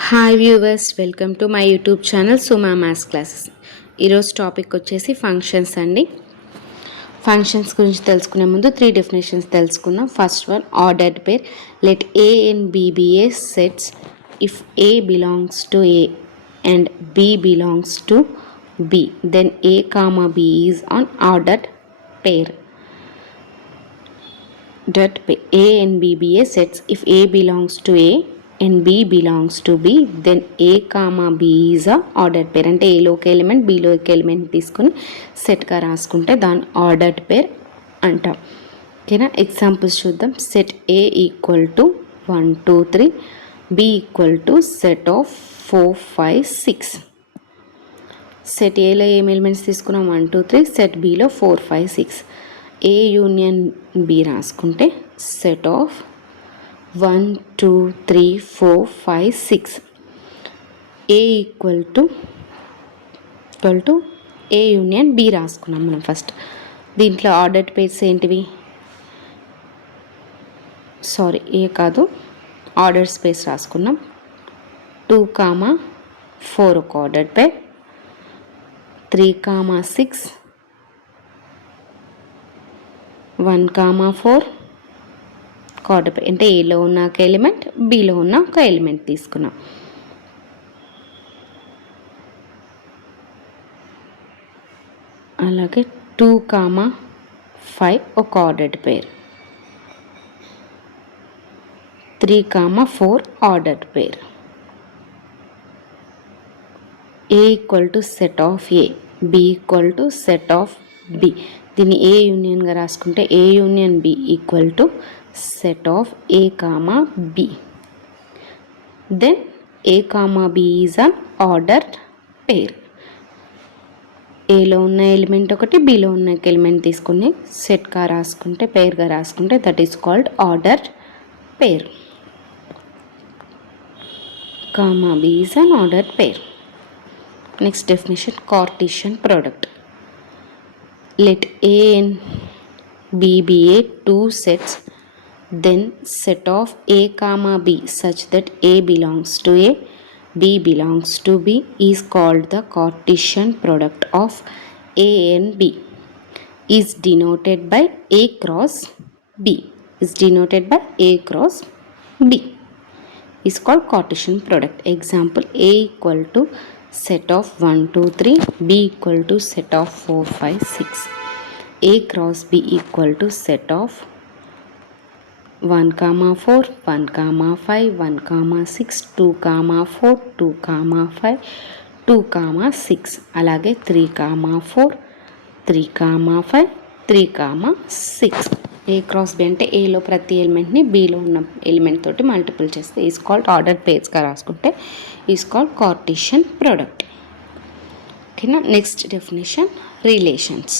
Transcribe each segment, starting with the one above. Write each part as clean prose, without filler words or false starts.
Hi viewers, welcome to my YouTube channel Suma maths classes. ఈరోజు topic వచ్చేసి functions అండి. Functions గురించి తెలుసుకునే ముందు 3 డెఫినేషన్స్ తెలుసుకుందాం. First one, ordered pair. Let A and B be a sets if A belongs to A and B belongs to B, then A comma B is an ordered pair. A and B be a sets if A belongs to A and B belongs to B, then A comma B is a ordered pair. అంటే A లోకి element B లోకి element తీసుకొని సెట్గా రాసుకుంటే దాని ordered పేర్ అంటాం. ఓకేనా, examples చూద్దాం. Set A equal to 1 2 3, B equal to set of 4 5 6. Set ఏలో ఏం ఎలిమెంట్స్ తీసుకున్నాం? 1 2 3. సెట్ Bలో 4 5 6. ఏ యూనియన్ బి రాసుకుంటే set of 1 2 3 4 5 6. A equal to A union B రాసుకున్నాం మనం ఫస్ట్. దీంట్లో ఆర్డర్డ్ పేర్స్ ఏంటివి? ఏ కాదు, ఆర్డర్ స్పేస్ రాసుకున్నాం. 2 4 ఒక ఆర్డర్డ్ పేర్, 3 6, 1 4 ఆర్డర్ పేర్. అంటే ఏలో ఉన్న ఒక ఎలిమెంట్, బిలో ఉన్న ఒక ఎలిమెంట్ తీసుకున్నాం. అలాగే 2 5 ఒక ordered pair, 3 4 ordered pair. A equal to set of A, B equal to set of B. దీన్ని ఏ యూనియన్గా రాసుకుంటే A union B equal to set of A comma B. Then A comma B is an ordered pair. ఏలో ఉన్న element ఒకటి, below ఉన్న element తీసుకుని సెట్గా రాసుకుంటే, పేర్గా రాసుకుంటే that is called ordered pair. Comma B is an ordered pair. Next definition, Cartesian product. Let A and B be a two sets, then set of A comma B such that A belongs to A, B belongs to B is called the Cartesian product of A and B. Is denoted by A cross B. Is denoted by A cross B. Is called Cartesian product. Example, A equal to set of 1 2 3, B equal to set of 4 5 6. A cross B equal to set of 1 4 1 5 1 6 2 4 2 5 2 6. అలాగే 3 4 3 5 3 6. ఏ cross B అంటే ఏలో ప్రతి ఎలిమెంట్ని బిలో ఉన్న element తోటి multiple చేస్తే is called order పేర్స్గా రాసుకుంటే ఈజ్ కాల్డ్ కార్టీసియన్ ప్రోడక్ట్. ఓకేనా, నెక్స్ట్ డెఫినేషన్, రిలేషన్స్.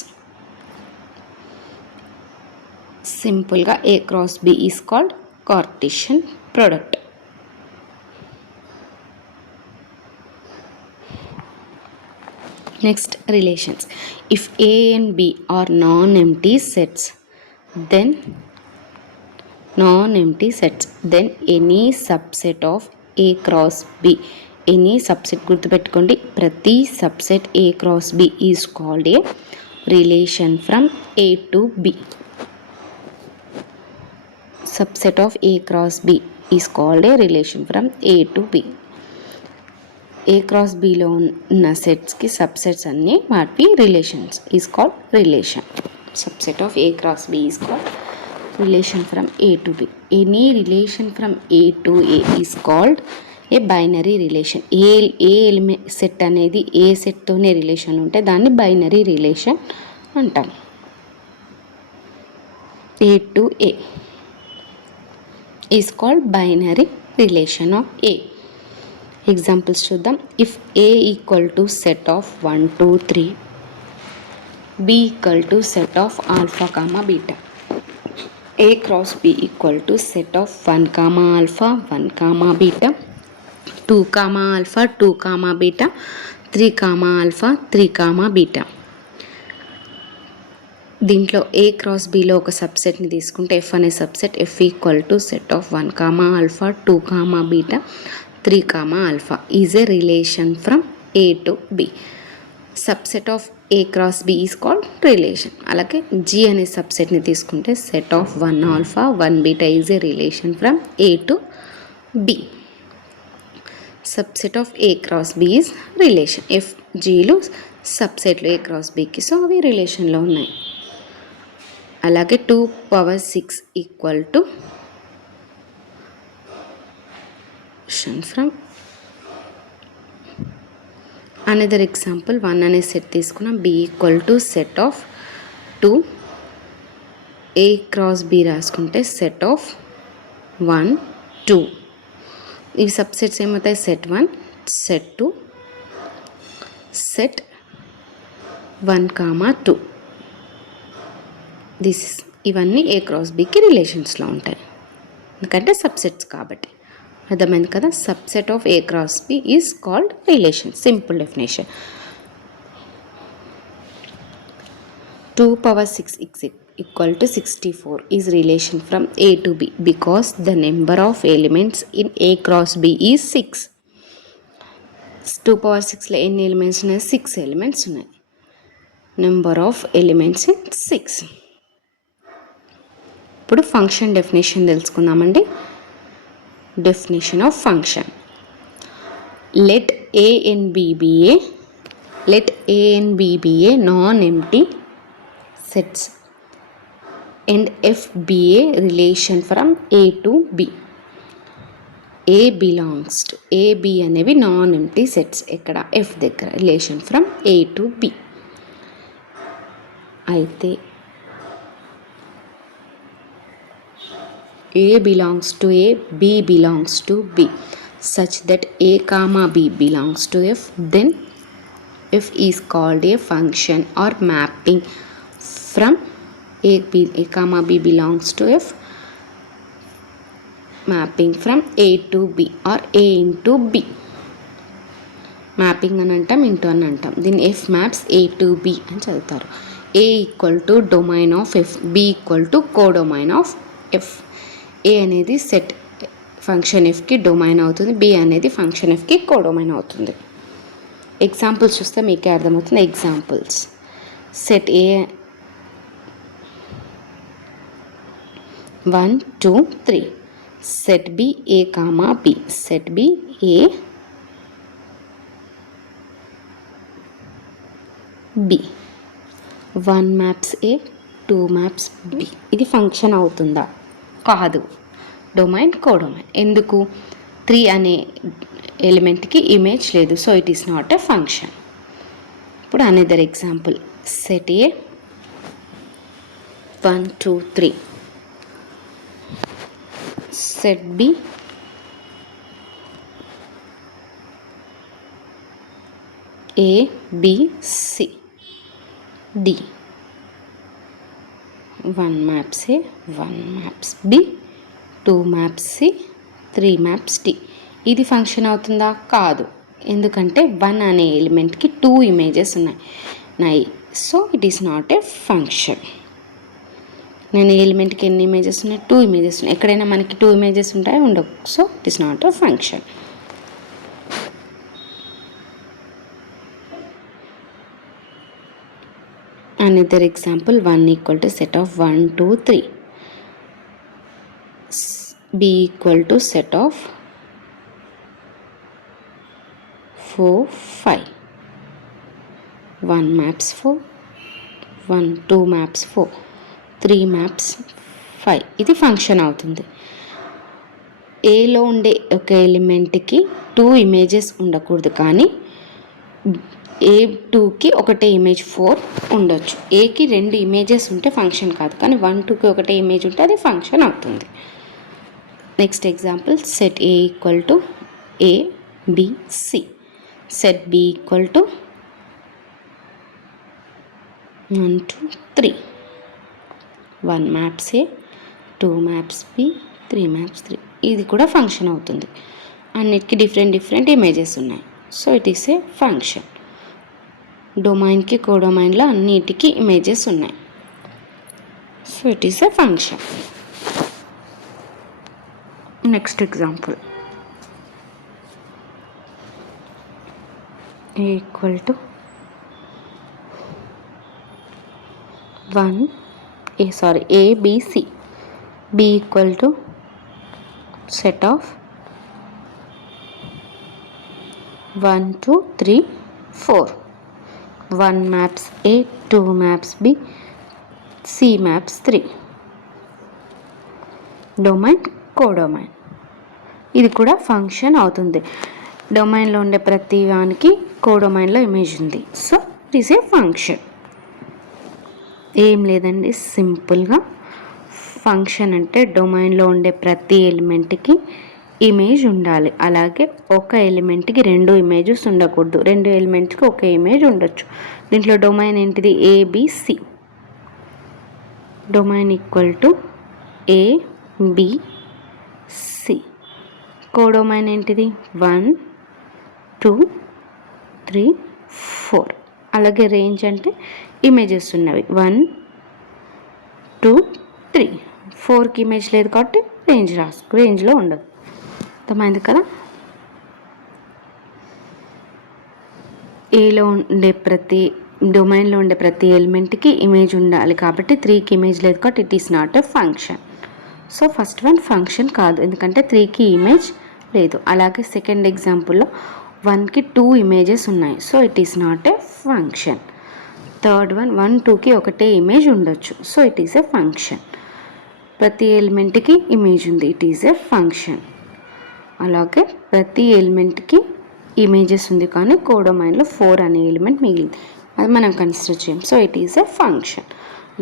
సింపుల్గా A cross B is called Cartesian product. Next, relations. If A and B are non empty sets, then any subset of A cross B, any subset, గుర్తుపెట్టుకోండి, ప్రతి subset A cross B is called a relation from A to B. Subset of A cross B is called a relation from A to B. A cross Bలో ఉన్న సెట్స్కి subsets అన్నీ వాటి relations is called relation. Subset of A cross B is called relation from A to B. Any relation from A to A is called a binary relation. A element set అనేది ఏ సెట్తోనే relation ఉంటే దాన్ని binary relation అంటాం. A to A is called binary relation of A. Examples చూద్దాం. If A equal to set of 1 2 3, B equal to set of alpha comma beta. A cross B equal to set of 1 comma alpha 1 comma beta, 2 comma alpha 2 comma beta, 3 comma alpha 3 comma beta. దీంట్లో ఏ cross below ఒక సబ్సెట్ని తీసుకుంటే F అనే subset, F equal to set of 1 comma alpha 2 comma beta 3 comma alpha is a relation from A to B. Subset of A cross B is called relation. అలాగే G అనే సబ్సెట్ని తీసుకుంటే set of 1 alpha 1 beta is a relation from A to B. Subset of A cross B is relation. F Gలు సబ్సెట్లు A cross Bకి, so అవి రిలేషన్లో ఉన్నాయి. అలాగే 2 power 6 equal to from another example 1 అనే సెట్ తీసుకున్నాం. B equal to set of 2 A cross B రాసుకుంటే సెట్ ఆఫ్ 1 2. ఈ సబ్సెట్స్ ఏమవుతాయి? Set 1 set 2 set 1 comma 2. ఇవన్నీ A క్రాస్ Bకి రిలేషన్స్లో ఉంటాయి, ఎందుకంటే సబ్సెట్స్ కాబట్టి. అర్థమైంది కదా? Subset of A cross B is called relation. Simple definition. 2 power 6 equal to 64 is relation from A to B because the number of elements in A cross B is 6. 2 power 6లో ఎన్ని elements ఉన్నాయి? 6 elements ఉన్నాయి. Number of elements in 6. ఇప్పుడు function definition తెలుసుకుందామండి. Definition of function. Let A and B be a non-empty sets and F be a relation from A to B. A belongs to A, B అనేవి non-empty sets. ఎక్కడ? F దగ్గర relation from A to B. అయితే A belongs to A, B belongs to B, such that A comma B belongs to F, then F is called a function or mapping from A comma B belongs to F, mapping from A to B or A into B. Mapping అని అంటాం, into అని అంటాం. దీన్ని F maps A to B అని చదువుతారు. A equal to domain of F, B equal to codomain of F. A అనేది set function Fకి domain అవుతుంది, B అనేది ఫంక్షన్ Fకి కోడొమైన్ అవుతుంది. ఎగ్జాంపుల్స్ చూస్తే మీకే అర్థమవుతుంది. Examples: set A 1 2 3, set B A comma B, set B A B, 1 maps A 2 maps B. ఇది function అవుతుందా? కాదు. Domain codomain. ఎందుకు? 3 అనే ఎలిమెంట్కి ఇమేజ్ లేదు, so it is not a function. ఇప్పుడు another example: set A 1 2 3, set B A B C D, 1 maps A 1 maps B 2 maps C 3 maps D. ఇది function అవుతుందా? కాదు. ఎందుకంటే 1 అనే ఎలిమెంట్కి 2 ఇమేజెస్ ఉన్నాయి, so it is not a function. నేను ఎలిమెంట్కి ఎన్ని ఇమేజెస్ ఉన్నాయి? 2 ఇమేజెస్ ఉన్నాయి. ఎక్కడైనా మనకి 2 ఇమేజెస్ ఉంటాయి? ఉండవు, so it is not a function. Another example: 1 equal to set of 1 2 3, B equal to set of 4 5, 1 maps 4, 1 2 maps 4, 3 maps 5. ఇది ఫంక్షన్ అవుతుంది. ఏలో ఉండే ఒక ఎలిమెంట్కి 2 ఇమేజెస్ ఉండకూడదు, కానీ A2కి ఒకటే ఇమేజ్ 4 ఉండొచ్చు. ఏకి 2 ఇమేజెస్ ఉంటే ఫంక్షన్ కాదు, కానీ 1 2కి ఒకటే ఇమేజ్ ఉంటే అది ఫంక్షన్ అవుతుంది. Next example: set A equal to A B C, set B equal to 1 2 3, 1 maps A 2 maps B 3 maps 3. ఇది కూడా ఫంక్షన్ అవుతుంది. అన్నిటికీ డిఫరెంట్ ఇమేజెస్ ఉన్నాయి, so it is a function. డొమైన్కి కోడొమైన్లో అన్నిటికీ ఇమేజెస్ ఉన్నాయి, so it is a function. Next example: A equal to 1 A B C. B equal to set of 1 2 3 4. 1 maps A, 2 maps B, C maps 3. Domain codomain ఇది కూడా function అవుతుంది. డొమైన్లో ఉండే ప్రతి దానికి కోడొమైన్లో ఇమేజ్ ఉంది. So it is a function. ఏం లేదండి, సింపుల్గా ఫంక్షన్ అంటే డొమైన్లో ఉండే ప్రతి ఎలిమెంట్కి ఇమేజ్ ఉండాలి. అలాగే ఒక ఎలిమెంట్కి 2 ఇమేజెస్ ఉండకూడదు. 2 ఎలిమెంట్స్కి ఒక ఇమేజ్ ఉండొచ్చు. దీంట్లో డొమైన్ ఏంటిది? ABC. Domain equal to ABC. Codomain ఏంటిది? 1 2 3 4. అలాగే రేంజ్ అంటే ఇమేజెస్ ఉన్నవి 1 2 3. 4కి ఇమేజ్ లేదు కాబట్టి రేంజ్లో ఉండదు. అర్థమైంది కదా? డొమైన్లో ఉండే ప్రతి ఎలిమెంట్కి ఇమేజ్ ఉండాలి కాబట్టి 3కి ఇమేజ్ లేదు కాబట్టి it is not a function. So first one function కాదు, ఎందుకంటే 3కి ఇమేజ్ లేదు. అలాగే సెకండ్ ఎగ్జాంపుల్లో 1కి 2 ఇమేజెస్ ఉన్నాయి. So it is not a function. Third one 1 2కి ఒకటే ఇమేజ్ ఉండొచ్చు. So it is a function. ప్రతి ఎలిమెంట్కి ఇమేజ్ ఉంది, ఇట్ ఈస్ ఎ ఫంక్షన్. అలాగే ప్రతి ఎలిమెంట్కి ఇమేజెస్ ఉంది కానీ కోడొమైన్లో 4 అనే ఎలిమెంట్ మిగిలింది, అది మనం కన్సిడర్ చేయం. So it is a function.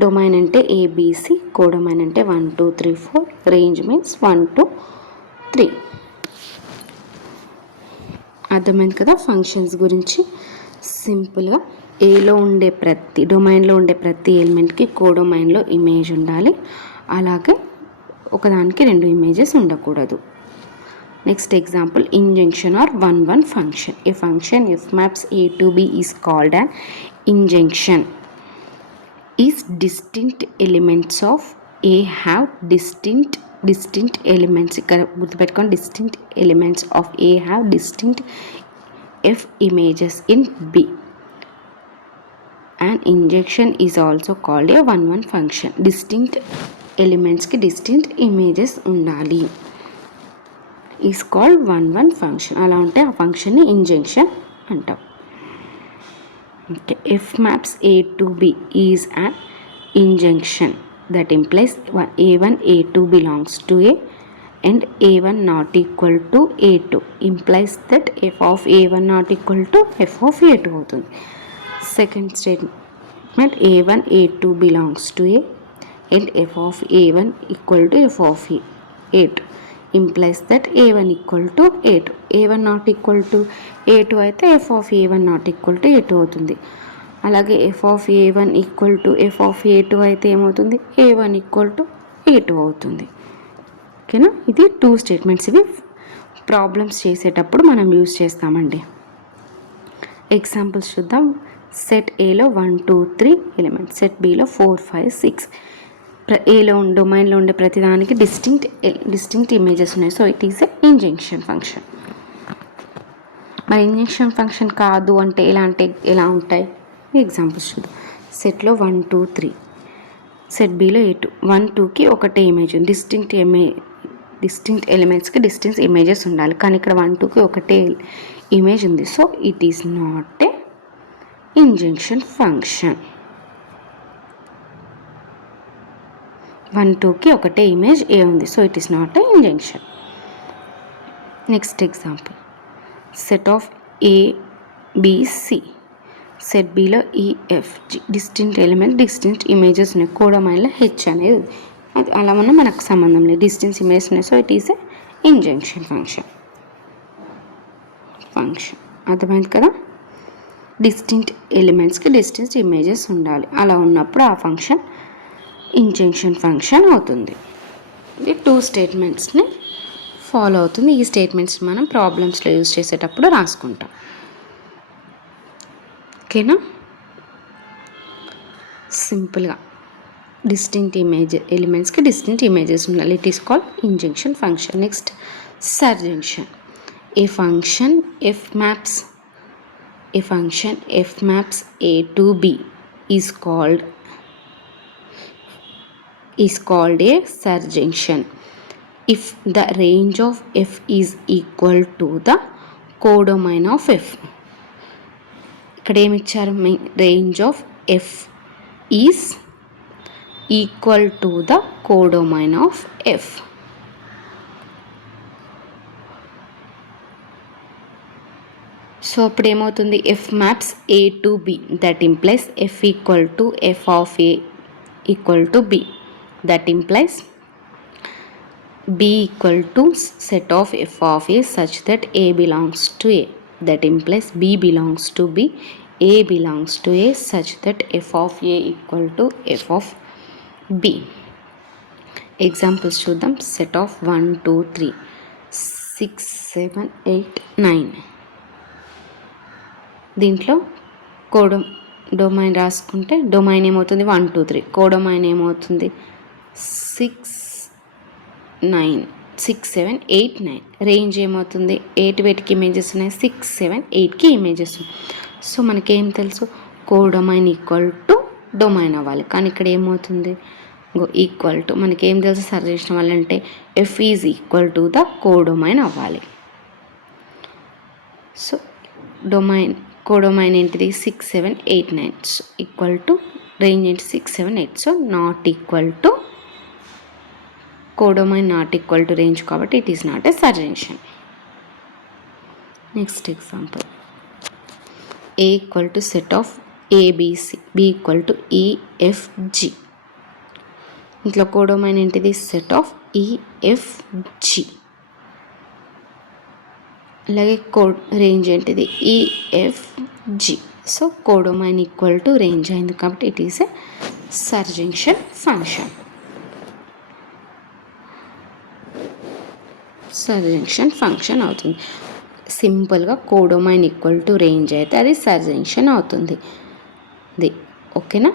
Domain అంటే ABC, కోడొమైన్ అంటే 1 2 3 4, రేంజ్ మీన్స్ 1 2 3. అర్థమైంది కదా ఫంక్షన్స్ గురించి? సింపుల్గా డొమైన్లో ఉండే ప్రతి ఎలిమెంట్కి కోడొమైన్లో ఇమేజ్ ఉండాలి. అలాగే ఒకదానికి 2 ఇమేజెస్ ఉండకూడదు. Next example, injection or 1 function. A function if maps A to B is called an injunction. Is distinct elements of A have distinct elements. ఇక్కడ గుర్తుపెట్టుకోండి, distinct elements of A have distinct F images in B. An injection is also called a 1 function. distinct ఎలిమెంట్స్కి distinct images ఉండాలి. Is called 1 function. అలా ఉంటే ఆ ఫంక్షన్ని injection అంటాం. Okay, F maps A to B is an injection that implies A1 A2 belongs to A and A1 not equal to A2 implies that f of A1 not equal to f of A2 అవుతుంది. Second statement A1 A2 belongs to A and f of A1 equal to f of A2 implies that A1 equal to A2. A1 not equal to A2 అయితే f of A1 not equal to A2 అవుతుంది. అలాగే f of A1 equal to f of A2 అయితే ఏమవుతుంది? A1 equal to A2 అవుతుంది. ఓకేనా? ఇది 2 statements. ఇవి problems చేసేటప్పుడు మనం యూజ్ చేస్తామండి. ఎగ్జాంపుల్స్ చూద్దాం. సెట్ ఏలో 1 2 3 ఎలిమెంట్స్, సెట్ బిలో 4 5 6. ఏలో డొమైన్లో ఉండే ప్రతిదానికి డిస్టింక్ట్ ఇమేజెస్ ఉన్నాయి. So it is a injunction function. మరి ఇంజంక్షన్ ఫంక్షన్ కాదు అంటే ఎలా ఉంటాయి? ఎగ్జాంపుల్స్ చూద్దాం. సెట్లో 1 2 3, సెట్ బిలో A2. 1 2కి ఒకటే ఇమేజ్ ఉంది. డిస్టింక్ట్ ఎలిమెంట్స్కి డిస్టింక్ట్ ఇమేజెస్ ఉండాలి, కానీ ఇక్కడ 1 2కి ఒకటే ఇమేజ్ ఉంది. So it is not A injunction function. 1 2కి ఒకటే ఇమేజ్ A ఉంది. So it is not A injunction. Next example, set of ABC, set below EFG, distinct element distinct images ఉన్నాయి. కోడొమైన్లో H అనేది అది అలా మనకు సంబంధం లేదు, డిస్టెన్స్ ఇమేజ్ ఉన్నాయి. So it is a injunction function. అర్థమైంది కదా? డిస్టింక్ట్ ఎలిమెంట్స్కి డిస్టెన్స్ ఇమేజెస్ ఉండాలి. అలా ఉన్నప్పుడు ఆ ఫంక్షన్ ఇంజంక్షన్ ఫంక్షన్ అవుతుంది. ఇది 2 స్టేట్మెంట్స్ని ఫాలో అవుతుంది. ఈ స్టేట్మెంట్స్ మనం ప్రాబ్లమ్స్లో యూజ్ చేసేటప్పుడు రాసుకుంటాం. ఓకేనా? సింపుల్గా డిస్టింక్ట్ ఎలిమెంట్స్కి డిస్టింక్ట్ ఇమేజెస్ ఉండాలి. It is called injection function. Next surjection. A function F maps A function f maps a to b is called a surjunction if the range of f is equal to the codomain of f. ఇక్కడ ఏమి ఇచ్చారు, range of f is equal to the codomain of f. So అప్పుడు ఏమవుతుంది, f maps a to b, that implies f equal to f of a equal to b, that implies b equal to set of f of a such that a belongs to a, that implies b belongs to b, a belongs to a such that f of a equal to f of b. Examples చూద్దాం. Set of 1 2 3 6 7 8 9. దీంట్లో domain రాసుకుంటే domain ఏమవుతుంది 1 2 3, codomain ఏమవుతుంది 6 9 6 7 8 9, range ఏమవుతుంది 8 వేటికి images ఉన్నాయి, 6 7 8కి images ఉన్నాయి. So మనకేం తెలుసు, కోడొమైన్ ఈక్వల్ టు డొమైన్ అవ్వాలి. కానీ ఇక్కడ ఏమవుతుంది, ఈక్వల్ టు మనకేం తెలుసు సర్చ్ చేసిన వాళ్ళంటే F is equal to the codomain అవ్వాలి. సో కోడొమైన్ ఏంటిది 6 7 8 9, సో ఈక్వల్ టు రేంజ్ ఏంటి 6 7 8, so not equal to codomain, not equal to range, కాబట్టి it is not a surjection. Next example, A equal to set of ABC, B equal to EFG. ఇంట్లో codomain ఏంటిది set of EFG, అలాగే range ఏంటిది EFG. So codomain equal to range అయింది కాబట్టి it is a surjection function. Surjection function అవుతుంది. సింపుల్గా codomain equal to range అయితే అది సర్జెన్షన్ అవుతుంది. ఇది ఓకేనా.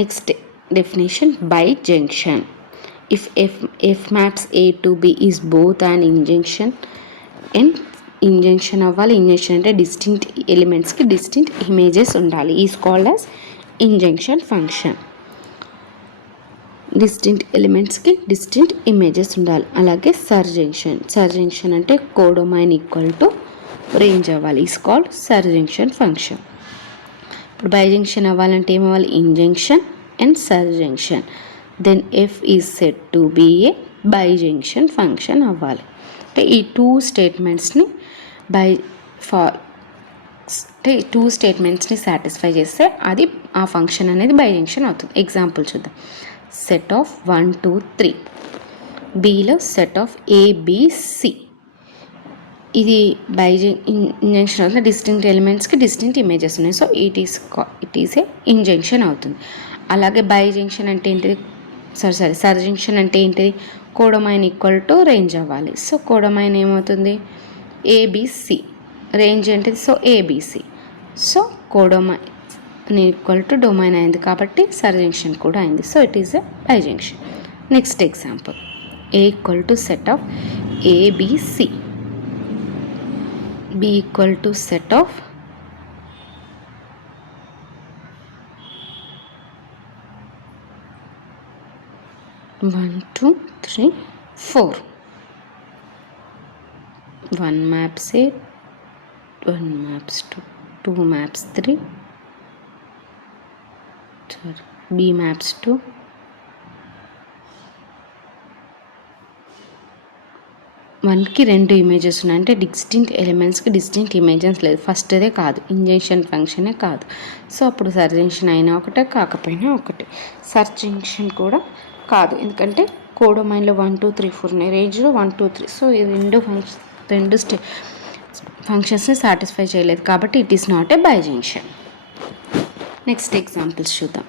Next definition, bijection. If f maps a to b is both an injunction and injunction అవ్వాలి. ఇంజంక్షన్ అంటే డిస్టింక్ట్ ఎలిమెంట్స్కి డిస్టింక్ట్ ఇమేజెస్ ఉండాలి, is called as injunction function. Distinct ఎలిమెంట్స్కి డిస్టింక్ట్ ఇమేజెస్ ఉండాలి. అలాగే సర్జంక్షన్ అంటే కోడొమైన్ ఈక్వల్ టు రేంజ్ అవ్వాలి, is called surjunction function. ఇప్పుడు బైజంక్షన్ అవ్వాలంటే ఏమవ్వాలి, injunction and surjunction. Then F is set to be a bijection function అవ్వాలి. అంటే ఈ టూ స్టేట్మెంట్స్ని టూ స్టేట్మెంట్స్ని సాటిస్ఫై చేస్తే అది ఆ ఫంక్షన్ అనేది బైజంక్షన్ అవుతుంది. ఎగ్జాంపుల్ చూద్దాం. సెట్ ఆఫ్ 1 2 3, బిలో సెట్ ఆఫ్ ఏబిసి. ఇది ఇంజంక్షన్ అవుతుంది, డిస్టింక్ట్ ఎలిమెంట్స్కి డిస్టింక్ట్ ఇమేజెస్ ఉన్నాయి, so it is a injunction అవుతుంది. అలాగే బైజంక్షన్ అంటే ఏంటిది, సర్జంక్షన్ అంటే ఏంటిది, కోడొమైన్ ఈక్వల్ టు రేంజ్ అవ్వాలి. సో కోడొమైన్ ఏమవుతుంది ఏబిసి, రేంజ్ ఏంటిది, so ABC. So codomain equal to domain అయింది కాబట్టి సర్జంక్షన్ కూడా అయింది. So it is a bijection. Next example, A equal to set of ABC, B equal to set of 1 2 3 4. 1 maps A, 1 maps 2, 2 maps 3, B maps 2, 1కి 2 images ఉన్నాయి, అంటే distinct ఎలిమెంట్స్కి distinct images లేదు. First అదే కాదు, ఇంజంక్షన్ ఫంక్షనే కాదు. సో అప్పుడు సర్జెన్షన్ అయినా ఒకటే, కాకపోయినా ఒకటే. సర్జెన్షన్ కూడా కాదు, ఎందుకంటే కోడొమైన్లో 1 2 3 4 ఉన్నాయి, రేంజ్లో 1 2 3. సో ఈ రెండు ఫంక్షన్స్ని సాటిస్ఫై చేయలేదు కాబట్టి it is not a bijection. Next examples చూద్దాం.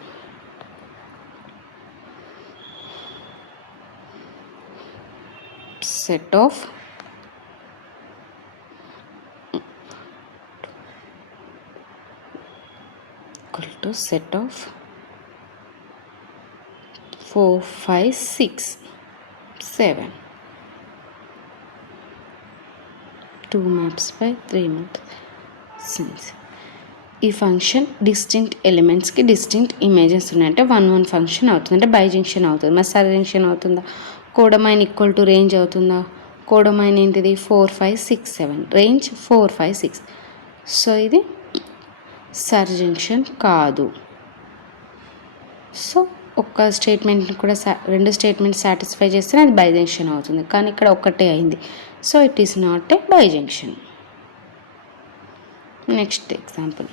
Set of equal to set of 4 5 6 7. 2 maps by 3 maps. Since ఈ ఫంక్షన్ డిస్టింక్ట్ ఎలిమెంట్స్కి డిస్టింక్ట్ ఇమేజెస్ ఉన్నాయంటే 1 ఫంక్షన్ అవుతుంది, అంటే బైజంక్షన్ అవుతుంది. మరి సర్జంక్షన్ అవుతుందా? కోడమైన్ ఈక్వల్ టు రేంజ్ అవుతుందా? కోడమైన్ ఏంటిది? 4 5 6 7, రేంజ్ 4 5 6. సో ఇది సర్జంక్షన్ కాదు. సో ఒక్క స్టేట్మెంట్ని కూడా రెండు స్టేట్మెంట్స్ సాటిస్ఫై చేస్తే అది బైజంక్షన్ అవుతుంది, కానీ ఇక్కడ ఒక్కటే అయింది. So it is not a bijection. Next example,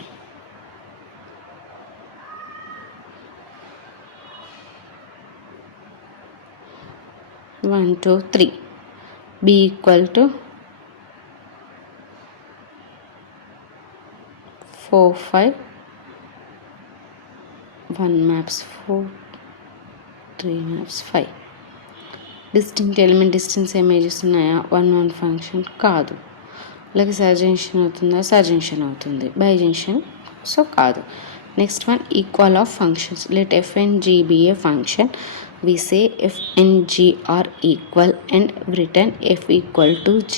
1 2 3 b equal to 4 5 1 maps 4 3 maps 5. Distinct element distance images ఉన్నాయా? 1 ఫంక్షన్ కాదు. అలాగే సర్జంక్షన్ అవుతుందా? సర్జంక్షన్ అవుతుంది. బైజంక్షన్ సో కాదు. Next one, equal of functions. Let f and g be a function. We say f and g are equal and written f equal to g.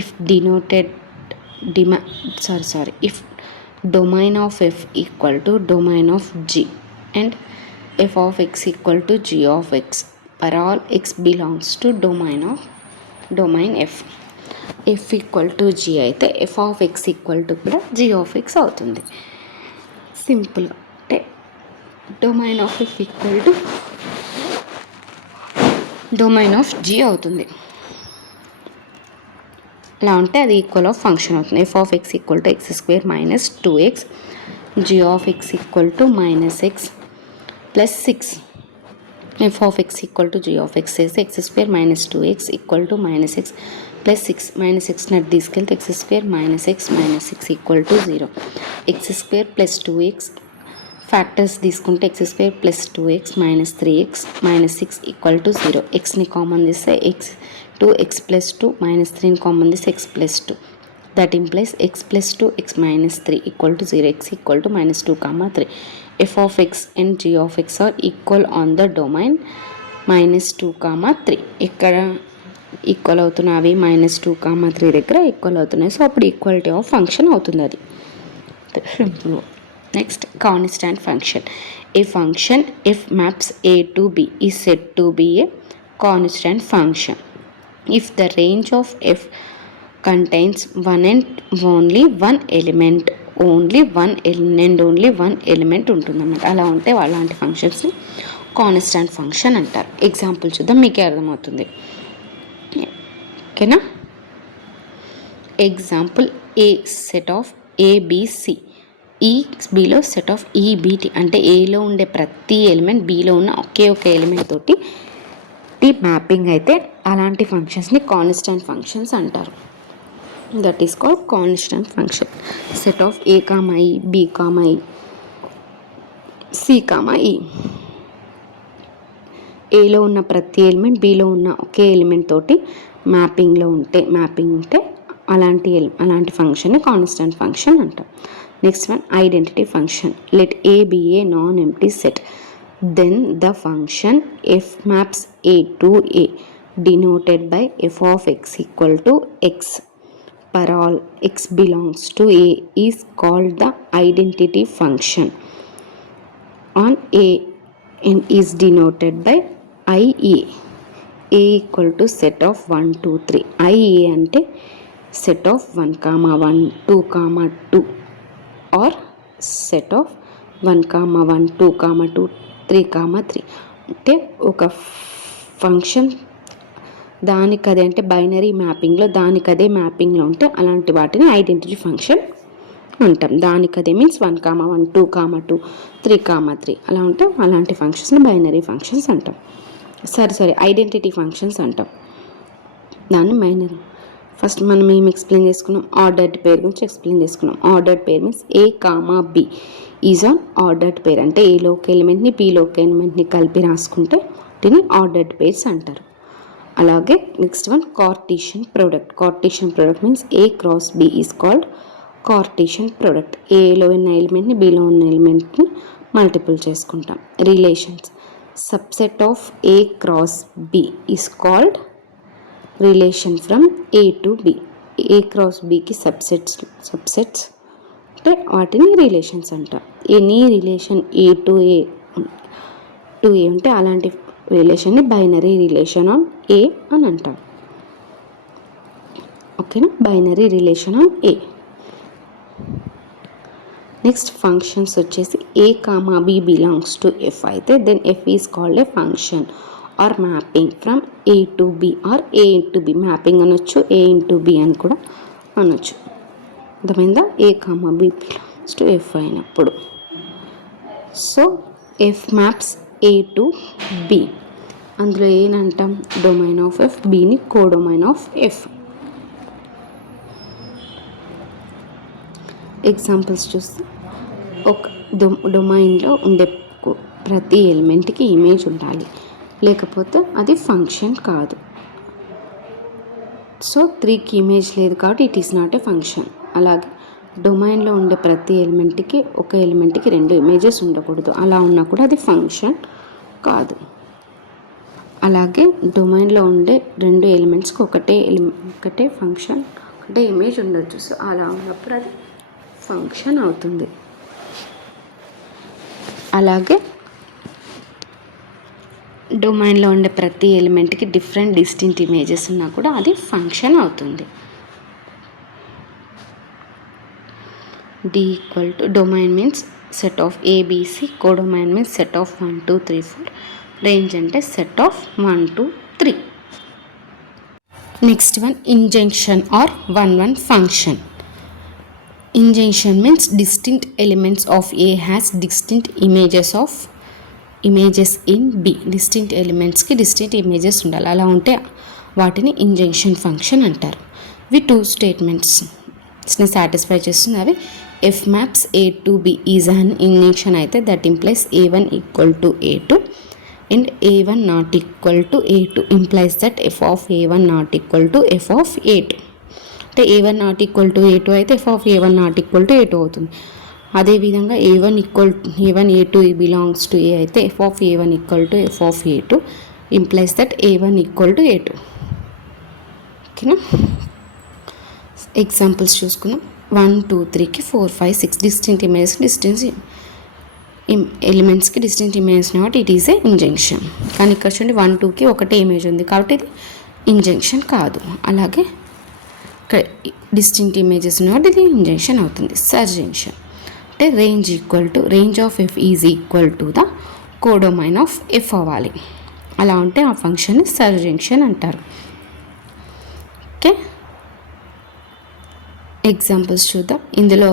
If if domain of f equal to domain of g and f of x equal to g of x for all x belongs to domain f. f equal to g అయితే f of x equal to కూడా g of x అవుతుంది. సింపుల్గా అంటే domain of f equal to domain of g అవుతుంది. ఇలా ఉంటే అది equal of function అవుతుంది. f of x equal to x square minus 2x, g of x equal to minus x plus 6. f of x equal to g of x is x square minus 2x equal to minus x plus 6. minus x net తీసుకెళ్తే x square minus x minus 6 equal to 0. x square plus 2x factors తీసుకుంటే x square plus 2x minus 3x minus 6 equal to 0. xని common తీస్తే x 2x plus 2 minus 3ని common తీస్తే x plus 2. that implies x plus 2 x minus 3 equal to 0. x equal to minus 2 comma 3. f of x and g of x are equal on the domain minus 2 comma 3. ఇక్కడ equal అవుతున్నవి minus 2 comma 3 దగ్గర equal అవుతున్నాయి. So అప్పుడు equality of function అవుతుంది అది. Simple. Next, constant function. A function if maps a to b is said to be a constant function if the range of f contains one and only one element ఉంటుందన్నమాట. అలా ఉంటే అలాంటి ఫంక్షన్స్ని constant function అంటారు. Example చూద్దాం, మీకే అర్థమవుతుంది. ఓకేనా? Example, A set of ABC, ఈ బిలో సెట్ ఆఫ్ ఈబిటి అంటే ఏలో ఉండే ప్రతి ఎలిమెంట్ బిలో ఉన్న ఒకే ఒక ఎలిమెంట్ తోటి మ్యాపింగ్ అయితే అలాంటి ఫంక్షన్స్ని కాన్స్టాంట్ ఫంక్షన్స్ అంటారు. That is called constant function. Set of A comma ఈ, బి కామా ఈ, సి కామా ఈ, ఏలో ఉన్న ప్రతి ఎలిమెంట్ బిలో ఉన్న ఒకే ఎలిమెంట్ తోటి మ్యాపింగ్ ఉంటే అలాంటి ఫంక్షన్ని కాన్స్టాంట్ ఫంక్షన్ అంటాం. Next one, identity function. Let A be a non empty set, then the function f maps a to a denoted by f of x equal to x for all x belongs to a is called the identity function. On a and is denoted by ia. a equal to set of 1 2 3. ia అంటే set of 1 comma 1 2 comma 2 or set of 1 comma 1 2 comma 2 3 comma 3. అంటే ఒక function దానికదే అంటే binary మ్యాపింగ్లో దానికదే మ్యాపింగ్లో ఉంటే అలాంటి వాటిని identity function అంటాం. దానికదే మీన్స్ 1 comma 1 2 comma 2 3 comma 3 అలా ఉంటే అలాంటి ఫంక్షన్స్ని బైనరీ ఫంక్షన్స్ అంటాం. ఐడెంటిటీ ఫంక్షన్స్ అంటాం. దాన్ని బైనరీ. ఫస్ట్ మనం ఏం ఎక్స్ప్లెయిన్ చేసుకున్నాం? ఆర్డర్డ్ పేర్ గురించి ఎక్స్ప్లెయిన్ చేసుకున్నాం. Ordered pair means A comma B is an ordered pair. అంటే ఏలో ఒక ఎలిమెంట్ని బిలో ఒక ఎలిమెంట్ని కలిపి రాసుకుంటే వాటిని ఆర్డర్డ్ పేర్స్ అంటారు. అలాగే next one, Cartesian product. Cartesian product means A cross B is called Cartesian product. ఏలో ఉన్న ఎలిమెంట్ని బిలో ఉన్న ఎలిమెంట్ని మల్టిపుల్ చేసుకుంటాం. Relations. Subset of A cross B is called relation from A to B. A cross బికి సబ్సెట్స్ అంటే వాటిని రిలేషన్స్ అంటారు. Any relation A to A ఉంటే అలాంటి రిలేషన్ని బైనరీ రిలేషన్ ఆన్ ఏ అని అంటాం. ఓకేనా, binary relation on A. Next functions వచ్చేసి A comma B belongs to F అయితే then F is called a function or mapping from A to B or A into B. Mapping అనొచ్చు, A into B అని కూడా అనొచ్చు. అర్థమైందా? A comma B belongs to F అయినప్పుడు. So F maps A to B. అందులో ఏనంటాం? Domain of F. బిని codomain of F. Examples చూస్తే ఒక డొమైన్లో ఉండే ప్రతి ఎలిమెంట్కి ఇమేజ్ ఉండాలి, లేకపోతే అది ఫంక్షన్ కాదు. సో 3కి ఇమేజ్ లేదు కాబట్టి it is not a function. అలాగే డొమైన్లో ఉండే ప్రతి ఎలిమెంట్కి ఒక ఎలిమెంట్కి 2 ఇమేజెస్ ఉండకూడదు, అలా ఉన్నా కూడా అది ఫంక్షన్ కాదు. అలాగే డొమైన్లో ఉండే 2 ఎలిమెంట్స్కి ఒకటే ఫంక్షన్, ఒకటే ఇమేజ్ ఉండొచ్చు. సో అలా ఉన్నప్పుడు అది ఫంక్షన్ అవుతుంది. అలాగే డొమైన్లో ఉండే ప్రతి ఎలిమెంట్కి డిస్టింక్ట్ ఇమేజెస్ ఉన్నా కూడా అది ఫంక్షన్ అవుతుంది. D equal to domain means set of A, B, C. Codomain means set of 1, 2, 3, 4. Range అంటే set of 1, 2, 3. Next one, injunction or 1, 1 function. Injunction means distinct elements of A has distinct images in B. Distinct elements కి distinct images ఉండాలి. అలా ఉంటే వాటిని injunction function అంటారు. ఇవి 2 స్టేట్మెంట్స్ని satisfy చేస్తుంది. అవి F maps A to B is an injunction అయితే that implies A1 equal to A2 and A1 not equal to A2 implies that F of A1 not equal to F of A2. అంటే A1 not equal to A2 అయితే F of A1 not equal to A2 అవుతుంది. అదేవిధంగా A1 A2 belongs to A అయితే F of A1 equal to F of A2 implies that A1 equal to A2. ఓకేనా, examples చూసుకుందాం. 1, 2, 3కి 4, 5, 6 distinct ఎలిమెంట్స్కి distinct image కాబట్టి it is a injunction. కానీ ఇక్కడ చూడండి 1, 2కి ఒకటే ఇమేజ్ ఉంది కాబట్టి ఇది ఇంజంక్షన్ కాదు. అలాగే ఇక్కడ డిస్టింక్ట్ ఇమేజెస్ ఉన్న కాబట్టి ఇది ఇంజంక్షన్ అవుతుంది. సర్జంక్షన్ అంటే range of F is equal to the codomain of F అవ్వాలి. అలా ఉంటే ఆ ఫంక్షన్ని సర్జంక్షన్ అంటారు. ఓకే, ఎగ్జాంపుల్స్ చూద్దాం. ఇందులో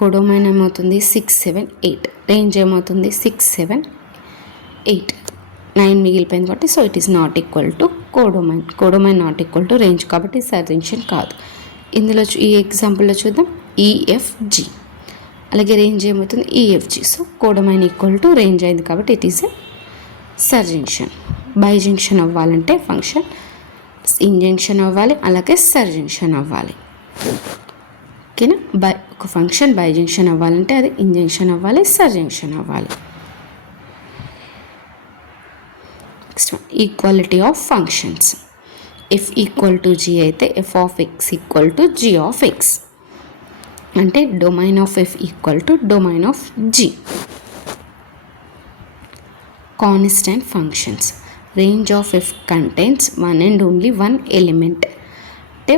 కోడొమైన్ ఏమవుతుంది? 6, 7, 8. రేంజ్ ఏమవుతుంది? 6, 7, 8. 9 మిగిలిపోయింది కాబట్టి so it is not equal to codomain not equal to range కాబట్టి సర్జంక్షన్ కాదు. ఇందులో ఈ ఎగ్జాంపుల్లో చూద్దాం. EFG. అలాగే రేంజ్ ఏమవుతుంది? EFG. So codomain equal to range అయింది కాబట్టి ఇట్ ఈస్ ఏ సర్జంక్షన్. బైజంక్షన్ అవ్వాలంటే ఫంక్షన్ ఇంజంక్షన్ అవ్వాలి, అలాగే సర్జంక్షన్ అవ్వాలి. ఓకేనా, ఒక ఫంక్షన్ బైజంక్షన్ అవ్వాలంటే అది ఇంజంక్షన్ అవ్వాలి, సర్జంక్షన్ అవ్వాలి. Next equality of functions. F equal to G అయితే F of X equal to G of X. అంటే domain of F equal to domain of G. Constant functions. Range of F contains 1 and only 1 element. అంటే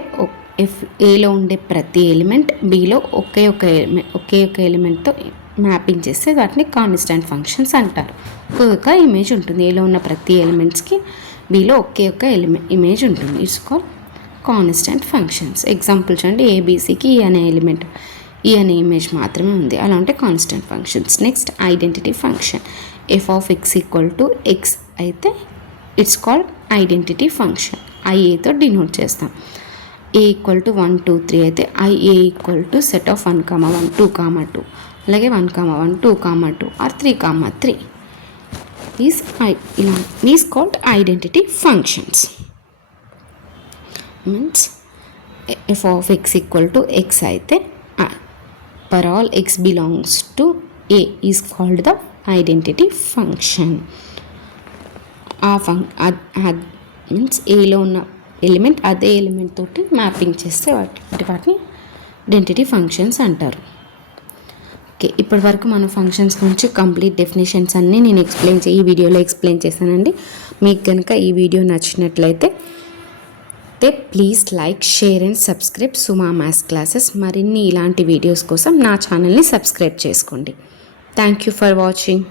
F ఏలో ఉండే ప్రతి element below ఒకే ఒక ఎలిమెంట్తో mapping చేస్తే వాటిని constant functions అంటారు. ఒక్కొక్క ఇమేజ్ ఉంటుంది. ఏలో ఉన్న ప్రతి ఎలిమెంట్స్కి బిలో ఒకే ఒక ఇమేజ్ ఉంటుంది. It's call constant functions. Example చూడండి, ఏబీసీకి ఈ అనే ఎలిమెంట్ ఈ అనే ఇమేజ్ మాత్రమే ఉంది. అలా ఉంటే constant functions. Next identity function. F of X equal to X అయితే ఇట్స్ కాల్డ్ ఐడెంటిటీ ఫంక్షన్. ఐఏతో డినోట్ చేస్తాం. ఏ ఈక్వల్ టు 1, 2, 3 అయితే IA equal to set of 1, 1, 2, 2 అలాగే 1, 1, 2, 2 or 3, 3 is called identity functions. Means F of X equal to X అయితే for all X belongs to A is called the identity function. Means ఏలో ఉన్న element అదే element తోటి mapping చేస్తే వాటిని identity functions అంటారు. Okay, ఇప్పటి వరకు మనం ఫంక్షన్స్ గురించి కంప్లీట్ డెఫినేషన్స్ అన్నీ నేను ఈ వీడియోలో ఎక్స్ప్లెయిన్ చేశానండి. మీకు కనుక ఈ వీడియో నచ్చినట్లయితే please like, share and subscribe Suma maths classes. మరిన్ని ఇలాంటి వీడియోస్ కోసం నా ఛానల్ని సబ్స్క్రైబ్ చేసుకోండి. Thank you for watching.